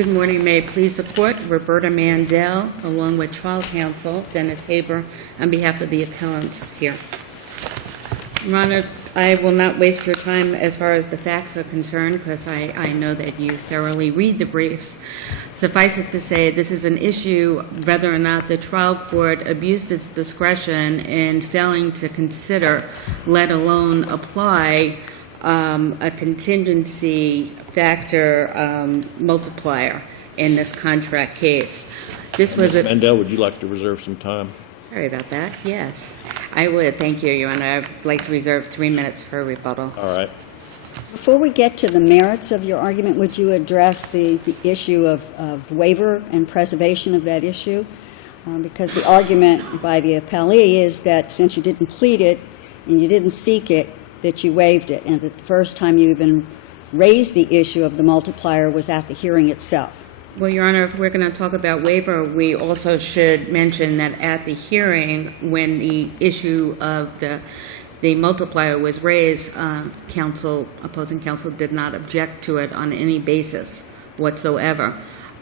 Good morning. May it please the court, Roberta Mandel, along with trial counsel Dennis Haber, on behalf of the appellants here. Your Honor, I will not waste your time as far as the facts are concerned, because I know that you thoroughly read the briefs. Suffice it to say, this is an issue whether or not the trial court abused its discretion in failing to consider, let alone apply, a contingency factor multiplier in this contract case. This was a... Mandel, would you like to reserve some time? Sorry about that. Yes, I would. Thank you, Your Honor. I'd like to reserve 3 minutes for rebuttal. All right. Before we get to the merits of your argument, would you address the issue of waiver and preservation of that issue? Because the argument by the appellee is that since you didn't plead it and you didn't seek it, that you waived it, and that the first time you even raised the issue of the multiplier was at the hearing itself. Well, Your Honor, if we're going to talk about waiver, we also should mention that at the hearing, when the issue of the multiplier was raised, opposing counsel did not object to it on any basis whatsoever.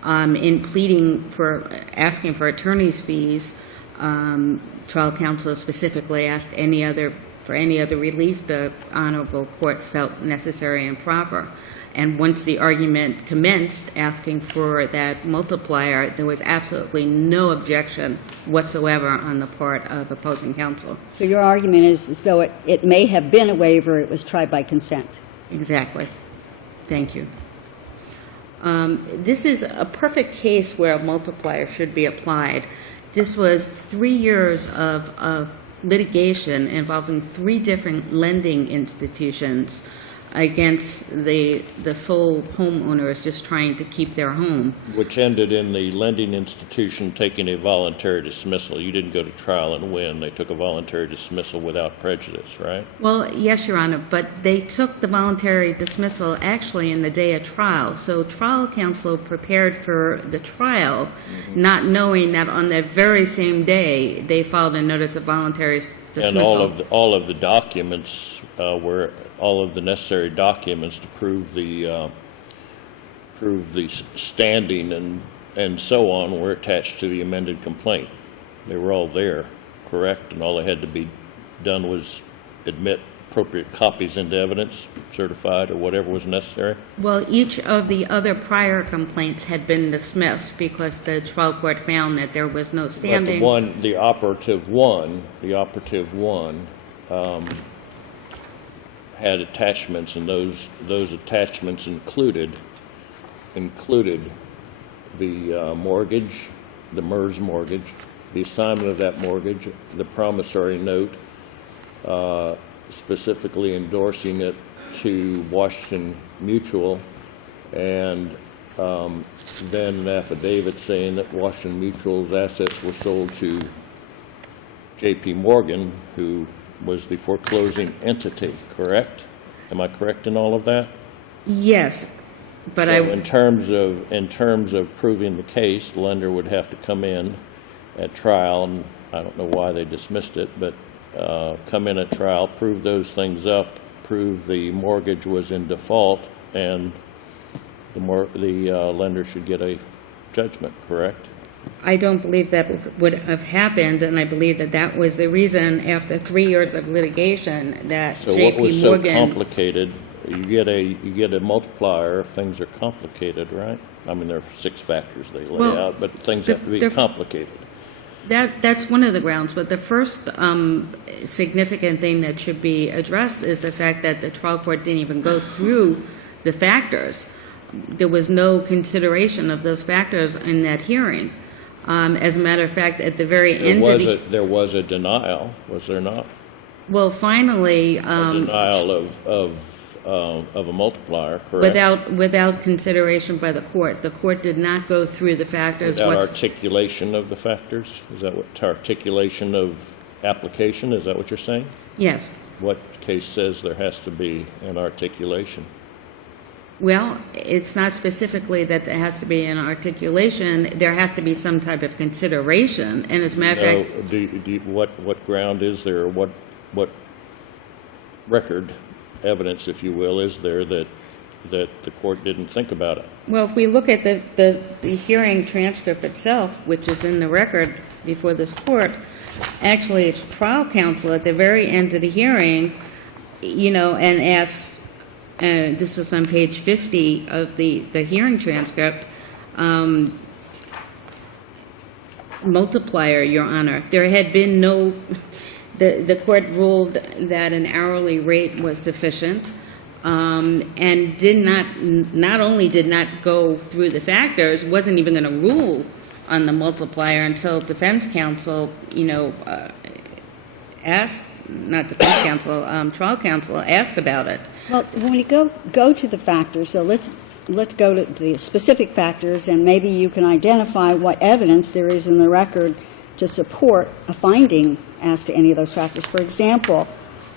In pleading for asking for attorney's fees, trial counsel specifically asked for any other relief the honorable court felt necessary and proper. And once the argument commenced asking for that multiplier, there was absolutely no objection whatsoever on the part of opposing counsel. So your argument is as though it may have been a waiver, it was tried by consent. Exactly. Thank you. This is a perfect case where a multiplier should be applied. This was 3 years of litigation involving 3 different lending institutions against the sole homeowners just trying to keep their home. Which ended in the lending institution taking a voluntary dismissal. You didn't go to trial and win. They took a voluntary dismissal without prejudice, right? Well, yes, Your Honor, but they took the voluntary dismissal actually in the day of trial. So trial counsel prepared for the trial, not knowing that on that very same day they filed a notice of voluntary dismissal. And all of the documents were all of the necessary documents to prove the standing and so on were attached to the amended complaint. They were all there, correct? And all that had to be done was admit appropriate copies into evidence, certified, or whatever was necessary? Well, each of the other prior complaints had been dismissed because the trial court found that there was no standing. But the operative one, had attachments, and those attachments included the mortgage, the MERS mortgage, the assignment of that mortgage, the promissory note, specifically endorsing it to Washington Mutual, and then an affidavit saying that Washington Mutual's assets were sold to J.P. Morgan, who was the foreclosing entity, correct? Am I correct in all of that? Yes, but so in terms of proving the case, the lender would have to come in at trial, and I don't know why they dismissed it, but come in at trial, prove those things up, prove the mortgage was in default, and the lender should get a judgment, correct? I don't believe that would have happened, and I believe that that was the reason after 3 years of litigation that So J.P. what was Morgan... so complicated? You get a multiplier if things are complicated, right? I mean, there are 6 factors they lay out, but things have to be complicated. That's one of the grounds, but the first significant thing that should be addressed is the fact that the trial court didn't even go through the factors. There was no consideration of those factors in that hearing. As a matter of fact, at the very end of there was a denial, was there not? Well, finally... a denial of a multiplier, correct? Without consideration by the court. The court did not go through the factors. Without articulation of the factors? Is that what articulation of application? Is that what you're saying? Yes. What case says there has to be an articulation? Well, it's not specifically that there has to be an articulation. There has to be some type of consideration. And as a matter of fact... What ground is there, or what record evidence, if you will, is there that that the court didn't think about it. Well, if we look at the hearing transcript itself, which is in the record before this court, actually, it's trial counsel at the very end of the hearing, you know, and asks, this is on page 50 of the hearing transcript, multiplier, Your Honor. There had been no, the court ruled that an hourly rate was sufficient, and did not only did not go through the factors, wasn't even going to rule on the multiplier until defense counsel, you know, asked, not defense counsel, trial counsel asked about it. Well, when we go to the factors, so let's go to the specific factors, and maybe you can identify what evidence there is in the record to support a finding as to any of those factors. For example,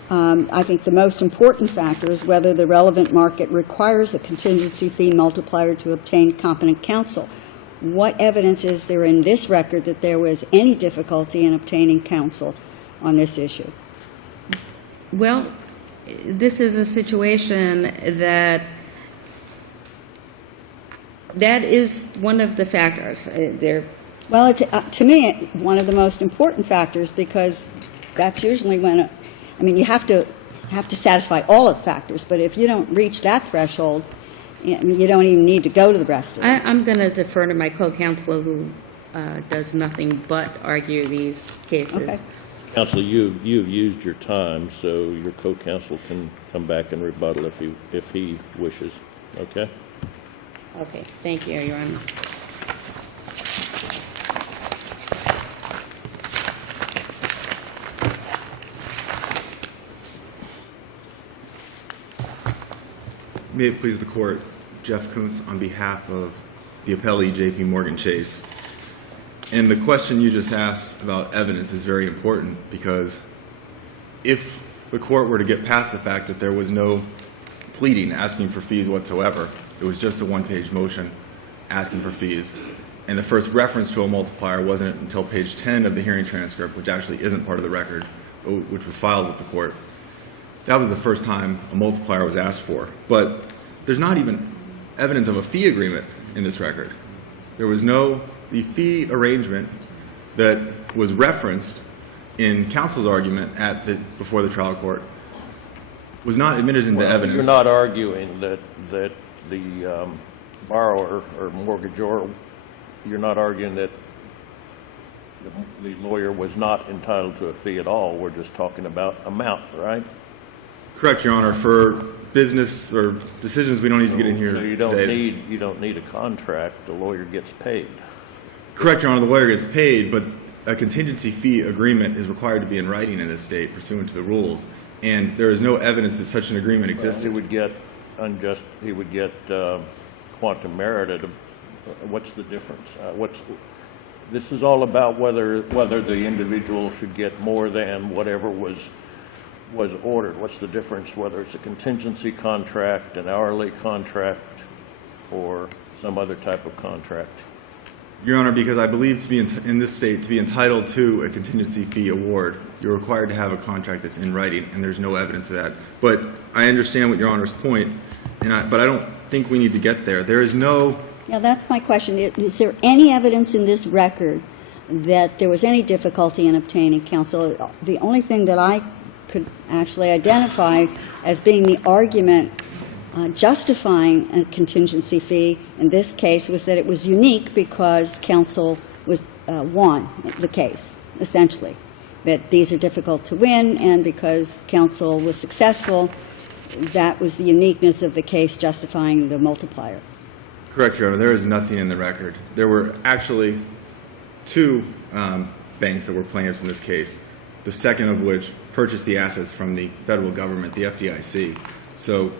I think the most important factor is whether the relevant market requires the contingency fee multiplier to obtain competent counsel. What evidence is there in this record that there was any difficulty in obtaining counsel on this issue? Well, this is a situation that is one of the factors. Well, it's, to me, one of the most important factors, because that's usually when, I mean, you have to satisfy all of the factors, but if you don't reach that threshold, I mean, you don't even need to go to the rest of it. I'm going to defer to my co-counsel who does nothing but argue these cases. Okay. Counsel, you've used your time, so your co-counsel can come back and rebuttal if he wishes. Okay? Okay, thank you, Your Honor. May it please the court, Jeff Kuntz on behalf of the appellee J.P. Morgan Chase. And the question you just asked about evidence is very important, because if the court were to get past the fact that there was no pleading asking for fees whatsoever, it was just a one-page motion asking for fees, and the first reference to a multiplier wasn't until page 10 of the hearing transcript, which actually isn't part of the record, which was filed with the court. That was the first time a multiplier was asked for. But there's not even evidence of a fee agreement in this record. There was the fee arrangement that was referenced in counsel's argument before the trial court was not admitted into evidence. You're not arguing that the borrower or mortgagor, you're not arguing that the lawyer was not entitled to a fee at all. We're just talking about amount, right? Correct, Your Honor. For business or decisions we don't need to get in here today. So you don't need a contract. The lawyer gets paid. Correct, Your Honor. The lawyer gets paid, but a contingency fee agreement is required to be in writing in this state pursuant to the rules, and there is no evidence that such an agreement existed. He would get quantum merit. What's the difference? This is all about whether the individual should get more than whatever was ordered. What's the difference whether it's a contingency contract, an hourly contract, or some other type of contract? Your Honor, because I believe to be in this state, to be entitled to a contingency fee award, you're required to have a contract that's in writing, and there's no evidence of that. But I understand what Your Honor's point, but I don't think we need to get there. There is no... Yeah, that's my question. Is there any evidence in this record that there was any difficulty in obtaining counsel? The only thing that I could actually identify as being the argument justifying a contingency fee in this case was that it was unique because counsel won the case, essentially. That these are difficult to win, and because counsel was successful, that was the uniqueness of the case justifying the multiplier. Correct, Your Honor. There is nothing in the record. There were actually two banks that were plaintiffs in this case, the second of which purchased the assets from the federal government, the FDIC. So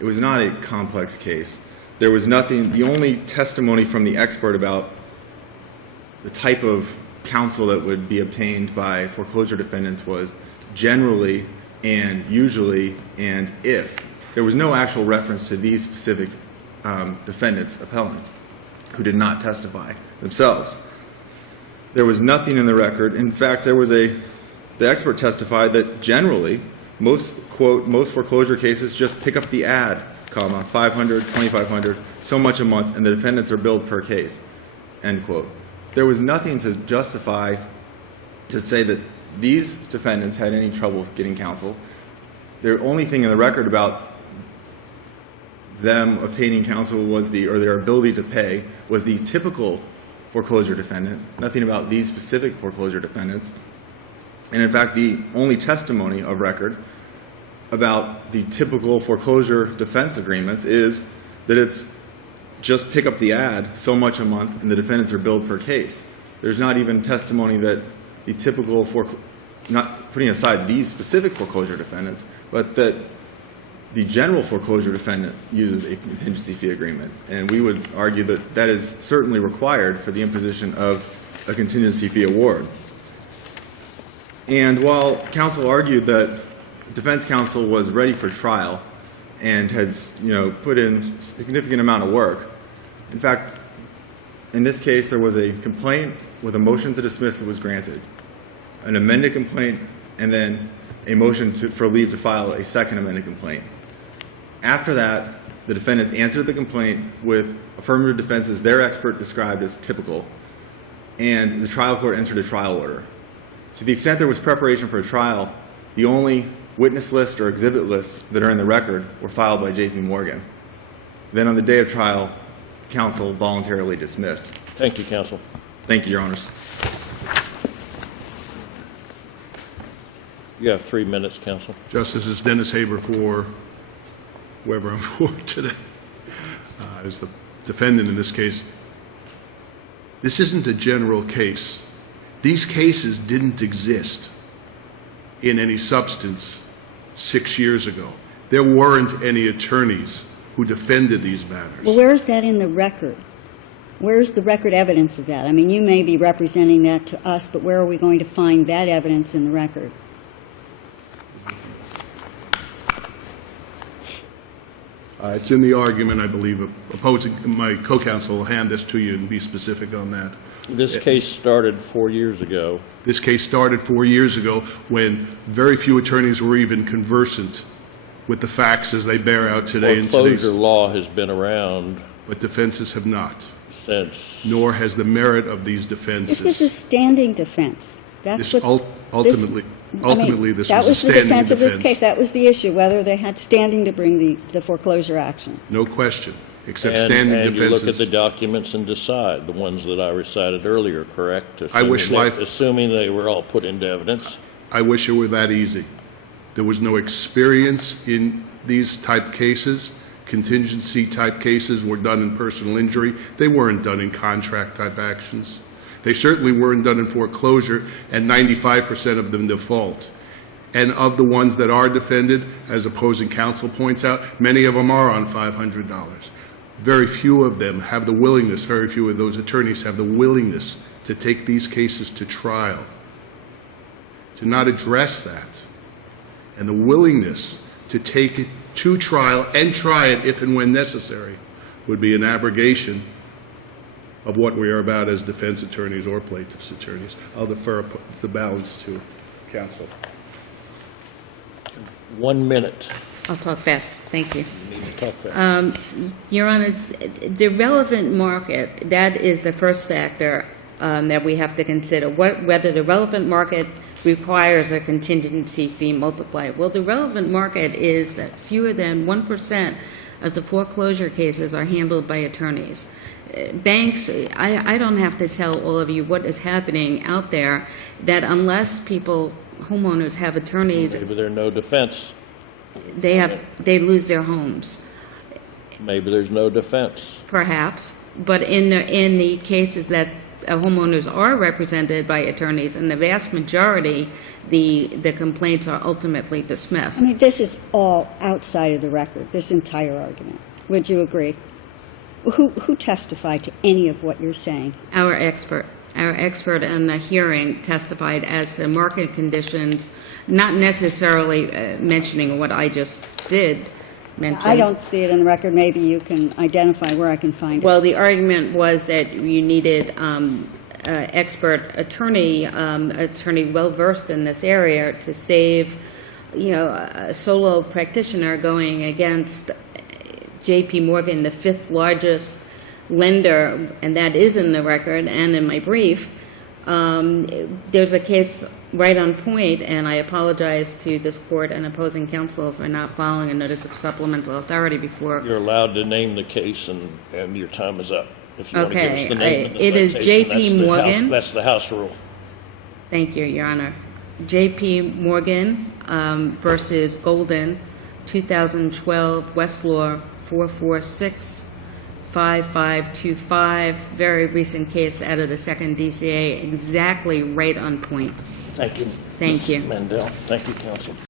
it was not a complex case. There was nothing, the only testimony from the expert about the type of counsel that would be obtained by foreclosure defendants was generally and usually and if. There was no actual reference to these specific defendants, appellants, who did not testify themselves. There was nothing in the record. In fact, the expert testified that generally, most foreclosure cases just pick up the ad comma, 500, 2,500, so much a month, and the defendants are billed per case, end quote. There was nothing to justify, to say that these defendants had any trouble getting counsel. The only thing in the record about them obtaining counsel was or their ability to pay was the typical foreclosure defendant, nothing about these specific foreclosure defendants. And in fact, the only testimony of record about the typical foreclosure defense agreements is that it's just pick up the ad, so much a month, and the defendants are billed per case. There's not even testimony that the typical, not putting aside these specific foreclosure defendants, but that the general foreclosure defendant uses a contingency fee agreement. And we would argue that that is certainly required for the imposition of a contingency fee award. And while counsel argued that defense counsel was ready for trial and has, put in a significant amount of work, in fact, in this case, there was a complaint with a motion to dismiss that was granted, an amended complaint, and then a motion for leave to file a second amended complaint. After that, the defendants answered the complaint with affirmative defenses their expert described as typical, and the trial court entered a trial order. To the extent there was preparation for a trial, the only witness list or exhibit lists that are in the record were filed by J.P. Morgan. Then on the day of trial, counsel voluntarily dismissed. Thank you, counsel. Thank you, Your Honors. You have 3 minutes, counsel. Justice, is Dennis Haber for whoever I'm for today. As the defendant in this case, this isn't a general case. These cases didn't exist in any substance 6 years ago. There weren't any attorneys who defended these matters. Well, where is that in the record? Where is the record evidence of that? I mean, you may be representing that to us, but where are we going to find that evidence in the record? It's in the argument, I believe, opposing. My co-counsel will hand this to you and be specific on that. This case started 4 years ago. This case started 4 years ago when very few attorneys were even conversant with the facts as they bear out today in today's. Foreclosure law has been around But defenses have not, since. nor has the merit of these defenses. This was a standing defense. That's This what. ultimately, this that was a the standing defense of this defense. case. That was the issue, whether they had standing to bring the foreclosure action. No question, except And standing you look at defenses. the documents and decide, the ones that I recited earlier, correct? I wish Assuming they were all put into evidence. I wish it were that easy. There was no experience in these type cases. Contingency type cases were done in personal injury. They weren't done in contract type actions. They certainly weren't done in foreclosure, and 95% of them default. And of the ones that are defended, as opposing counsel points out, many of them are on $500. Very few of them have the willingness, very few of those attorneys have the willingness to take these cases to trial, to not address that, and the willingness to take it to trial and try it if and when necessary would be an abrogation of what we are about as defense attorneys or plaintiffs' attorneys. I'll defer the balance to counsel. 1 minute. I'll talk fast. Thank you. You need to talk fast. Your Honor, the relevant market, that is the first factor that we have to consider, whether the relevant market requires a contingency fee multiplier. Well, the relevant market is that fewer than 1% of the foreclosure cases are handled by attorneys. Banks, I don't have to tell all of you what is happening out there, that unless homeowners have attorneys, Maybe there's no defense. they lose their homes. Maybe there's no defense. Perhaps, but in the cases that homeowners are represented by attorneys, in the vast majority, the complaints are ultimately dismissed. I mean, this is all outside of the record, this entire argument. Would you agree? Who testified to any of what you're saying? Our expert in the hearing testified as to market conditions, not necessarily mentioning what I just did mention. I don't see it in the record. Maybe you can identify where I can find it. Well, the argument was that you needed expert attorney well-versed in this area to save, a solo practitioner going against J.P. Morgan, the fifth largest lender, and that is in the record and in my brief. There's a case right on point, and I apologize to this court and opposing counsel for not following a notice of supplemental authority before. You're allowed to name the case, and your time is up. If you want to give us the name of the It is citation, J.P. that's the Morgan. That's the House rule. Thank you, Your Honor. J.P. Morgan versus Golden, 2012, Westlaw 4465525. Very recent case out of the second DCA, exactly right on point. Thank you. Thank you. Mandel. Thank you, counsel.